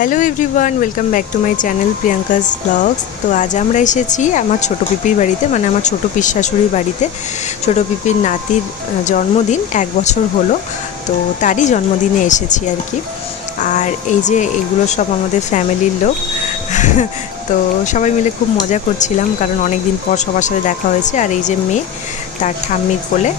Hello everyone welcome back to my channel Priyanka's blogs তো আজ আমরা এসেছি আমার ছোট পিপির বাড়িতে মানে আমার ছোট শাশুড়ির বাড়িতে। ছোট পিপির নাতির জন্মদিন এক বছর হলো, তো তারই জন্মদিনে এসেছি আর কি। আর এই যে এগুলো সব আমাদের ফ্যামিলির লোক, তো সবাই মিলে খুব মজা করছিলাম, কারণ অনেক দিন পর সবার সাথে দেখা হয়েছে। আর এই যে মেয়ে, তার ঠাম্মির কোলে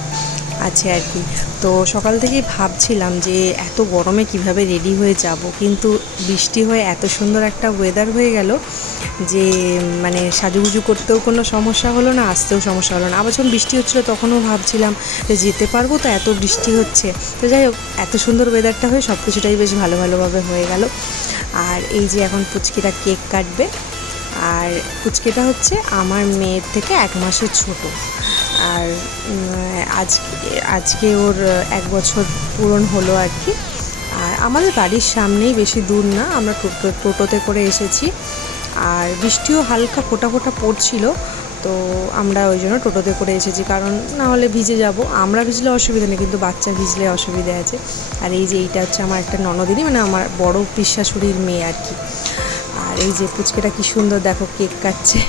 আছে আর কি। তো সকাল থেকেই ভাবছিলাম যে এত গরমে কীভাবে রেডি হয়ে যাব? কিন্তু বৃষ্টি হয়ে এত সুন্দর একটা ওয়েদার হয়ে গেল যে মানে সাজুগুজু করতেও কোনো সমস্যা হলো না, আসতেও সমস্যা হলো না। আবার যখন বৃষ্টি হচ্ছিল তখনও ভাবছিলাম যে যেতে পারব তো এত বৃষ্টি হচ্ছে। তো যাই হোক, এত সুন্দর ওয়েদারটা হয়ে সব কিছুটাই বেশ ভালো ভালোভাবে হয়ে গেল। আর এই যে এখন পুচকিটা কেক কাটবে, আর পুচকিটা হচ্ছে আমার মেয়ের থেকে এক মাসের ছোট। আর আজকে আজকে ওর এক বছর পূরণ হলো আর কি। আর আমাদের বাড়ির সামনেই বেশি দূর না, আমরা টোটো, টোটোতে করে এসেছি। আর বৃষ্টিও হালকা ফোটা ফোটা পড়ছিল, তো আমরা ওই জন্য টোটোতে করে এসেছি। কারণ না হলে ভিজে যাব। আমরা ভিজলে অসুবিধা নেই, কিন্তু বাচ্চা ভিজলে অসুবিধা আছে। আর এই যে এইটা হচ্ছে আমার একটা ননদিনী মানে আমার বড় পিসাশুড়ির মেয়ে আর কি। আর এই যে পুচকেটা কি সুন্দর, দেখো কেক কাটছে।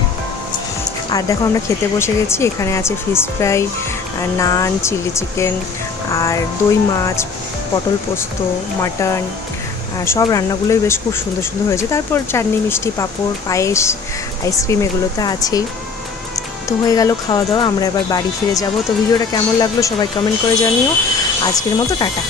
আর দেখো আমরা খেতে বসে গেছি। এখানে আছে fish fry naan chilli chicken আর দই মাছ, পটল পোস্ত মাটন সব রান্নাগুলোই বেশ খুব সুন্দর সুন্দর হয়েছে। তারপর চাটনি, মিষ্টি, পাঁপড়, পায়েস আইসক্রিম এগুলো তো আছেই। তো হয়ে গেল খাওয়া দাওয়া আমরা এবার বাড়ি ফিরে যাব। তো ভিডিওটা কেমন লাগল সবাই কমেন্ট করে জানিও। আজকের মতো টাটা।